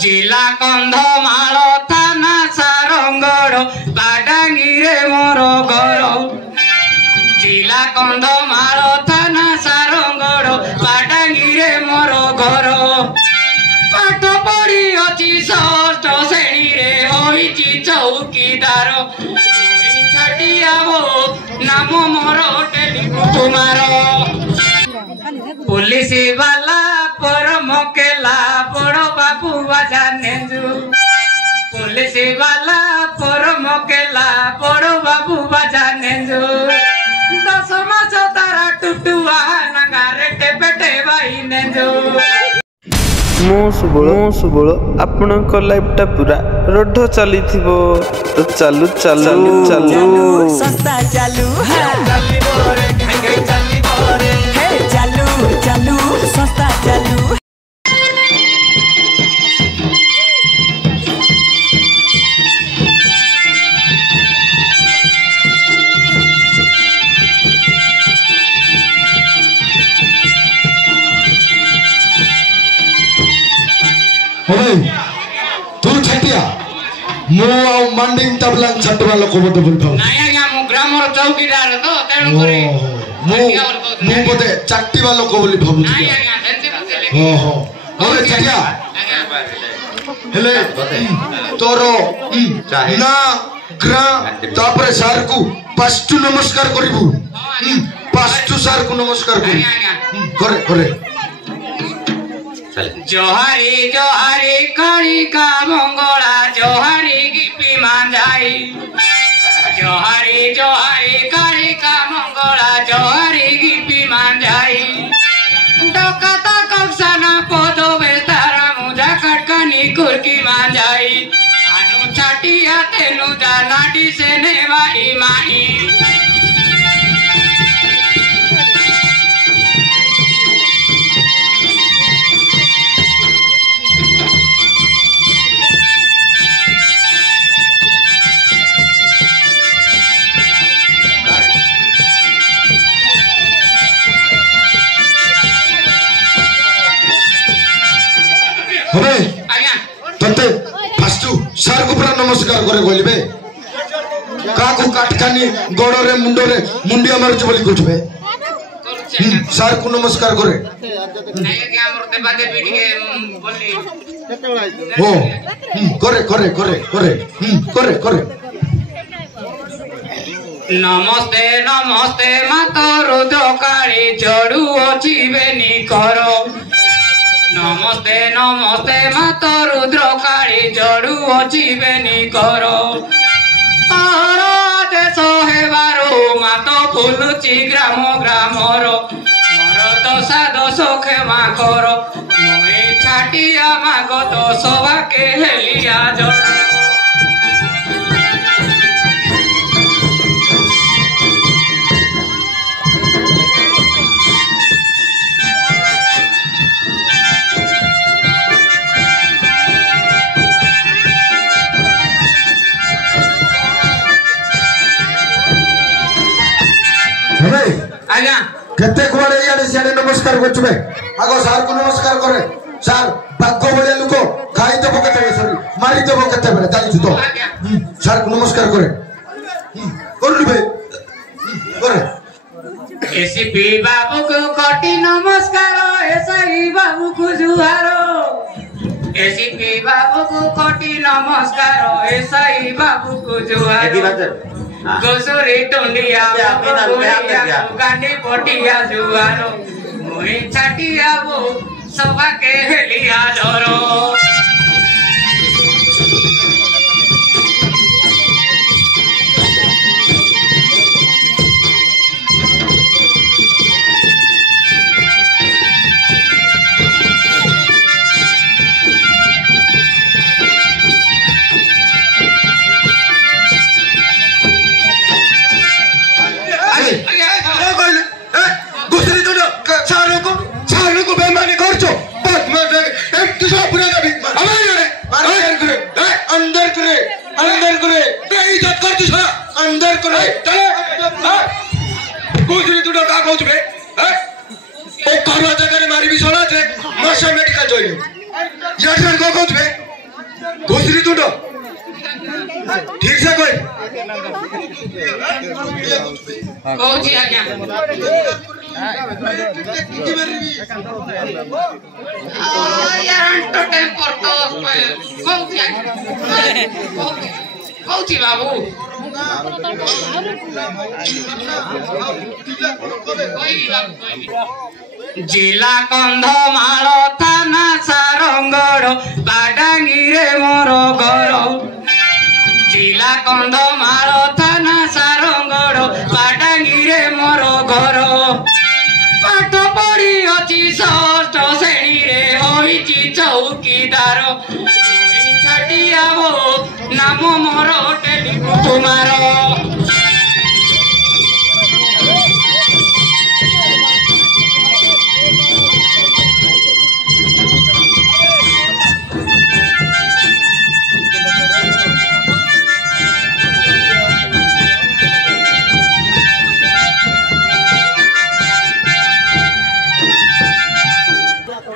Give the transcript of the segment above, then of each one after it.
जिला कंधमाल थाना सारंगड़ बाडांगी रे मोर घर जिला कंधमाल थाना सारंगड़ बाडांगी रे मोर घर पाठ पढ़ी अच्छी षष्ठ श्रेणी रे होइची चौकीदार छाटिया हो नाम मोर टेलीकुमार पुलिस वाला पर मकेला बड़ बाबू बाजा नेजू पुलिस वाला पर मकेला बड़ बाबू बाजा नेजू 10 मास तारा टुटुआ नगारे टेपेटे भाई नेजू मो सुबल आपणक लाइफटा पूरा रोड चली तो चालू चालू चालू सस्ता चालू चालू चालू सस्ता चालू तू छटिया मु मंडिंग तबला छटवा लोक बोते बोलथौ नाही आज्ञा मु ग्रामर चौकीदार तो तेणु करे मु बोते चाटी वाला को बोली भाबु नाही आज्ञा सेंसे बसेले हो हो अबे छटिया हेले तोरो ना ग्रा तापरे सार को पास्तु नमस्कार करिबु पास्तु सार को नमस्कार करी करे करे जोहारी जोहारी काली का मंगला जोहारी गिपी मांझाई जोहारी जोहारी काली का मंगला जोहारी गिपी मांझाई डोकाता कक्साना पोदो बेस्तारा मुझा कटकनी कुर्की मांझाई अनु छाटिया तेनु जानाटी से नेवाई माही तते फास्टू सार को पूरा नमस्कार करे बोलबे का को काटकानी गोड़रे मुंडरे मुंडिया मारछ बोली कहबे सार को नमस्कार करे नहीं के हमर देबा देबी के बोली हो करे करे करे करे करे करे नमस्ते नमस्ते मातरो दोकाड़ी चढ़ू अछि बेनी करो नमस्ते नमस्ते मात रुद्र काली चढ़ू अछि बेनी करो तारा देश हेबारो मात फुलुची ग्राम ग्रामर मोर दशा दोष क्षमा कर मुई छाटिया माग तो सभा के हेलिया जड़ आज्ञा केते कोड़े याडे सियाडे नमस्कार करछबे आगो सार को नमस्कार करे सार भाग्य बळे लुको खाई देबो केते सरी मारी देबो केते बेले जानिछु तो सार को नमस्कार करे करलुबे करे एसीपी बाबू को कोटि नमस्कार एसआई बाबू को जुहारो एसीपी बाबू को कोटि नमस्कार एसआई बाबू को जुहारो गोसुरी टोंडिया गांडी पोटिया जुआरो मुई छाटिया वो सभा के हेलिया जोरो मेडिकल को कहू बे घुसरी तुंड ठीक से कोई कहूची आज्ञा यार अंटो टेम्पर तो कहूची कहूची बाबू जिला कंधमाल थाना सारंगड़ बाडांगी रे मोर घर जिला कंधमाल थाना सारंगड़ बाडांगी रे मोर घर पाठ पढ़ी अच्छी षष्ठ श्रेणी रे होइची चौकीदार छाटिया हो नाम मोर टेलीकुमार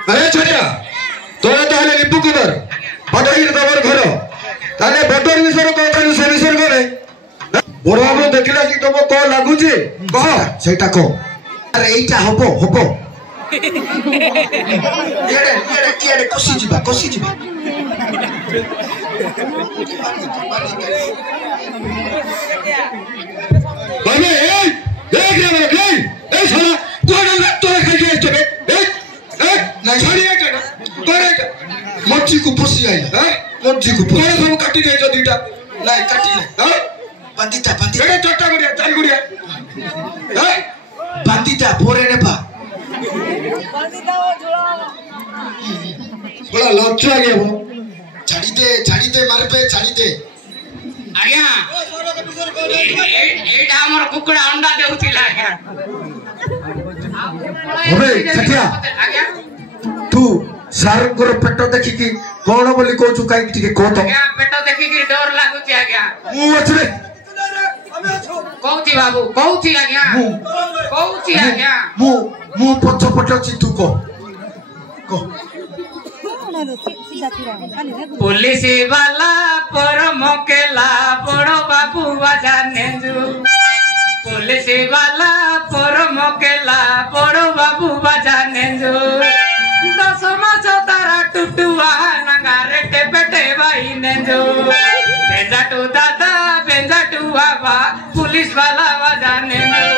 अरे छाटिया तोरा ताले लिपु कुमार बडगिर दबर घर ताले बडर विषय कह से विषय करे बड़ बाबू देखिला कि तुम को लागु जे कह सेटा को अरे एटा हबो हबो येडे कोसी जिबा बाबे ए ग्राम ए साला कोडल तोरे खाके चबे नहीं छाड़िए क्या करे मच्छी को फंसी आई है मच्छी को फंसी सब काटी दे जो दीटा नहीं काटी नहीं हां बंदीटा एटा चट्टा गुड़िया चाल गुड़िया हैं बंदीटा पोरे ने बा बंदीटा वो झोला बड़ा लच्चा आ गया वो छाड़ी दे मार पे छाड़ी दे आज्ञा एटा हमर कुकड़ा अंडा देउतिला आज्ञा अबे छटिया आज्ञा तू सार को पेट देखि कि कोन बोली को छु काई ठीक को तो आज्ञा पेट देखि कि डर लागुची आज्ञा मु अछरे कहूची बाबू कहूची आज्ञा कहूची आज्ञा मु पछ पछ छि तू को पुलिस वाला पर मकेला बड़ो बाबू जाने जू पुलिस वाला पर मकेला बड़ो बाबू जाने जू 10 मास तारा टुटुआ नगारे टेपेटे भाई ने जो बेजाटू दादा बेजाटू बाबा पुलिस वाला जाने जू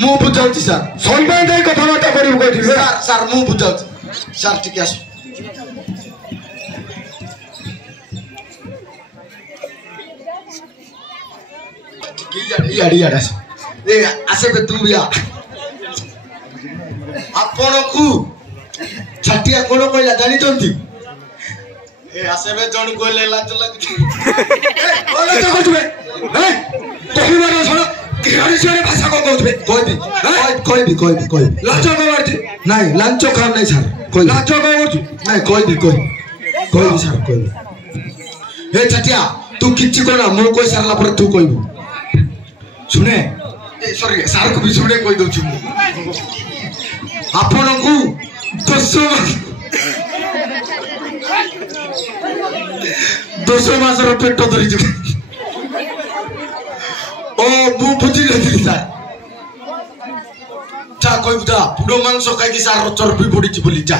मु बुझाउची सर संबान दे कथाबार्ता करिब कहथि सर मु बुझाउची सर ठीक आस इयाड़ी आस ए आसे बे तू बिया आपण को छटिया कोन कहला जानि चंती ए आसे बे जण कोले लाज लागछि ओला तो कहबे हैं तोही मारो छोड़ किरानी भाषा को कहबे कहबी लांच को मारती नहीं लांच काम नहीं सर कोई लांच को करछु नहीं कहबी सर कहबी ए छटिया तू किछि कोना मु कोइ सारला पर तू कहबू सुने ए सॉरी सर को भी सुने कोइ दउछि मु आपण को 200 मास रो पेट धरि छु ओ मु बुझी लेथि सर ता कोइ बुझा पुरो मांस खाइ कि सार चर्बी बढी छि बोली जा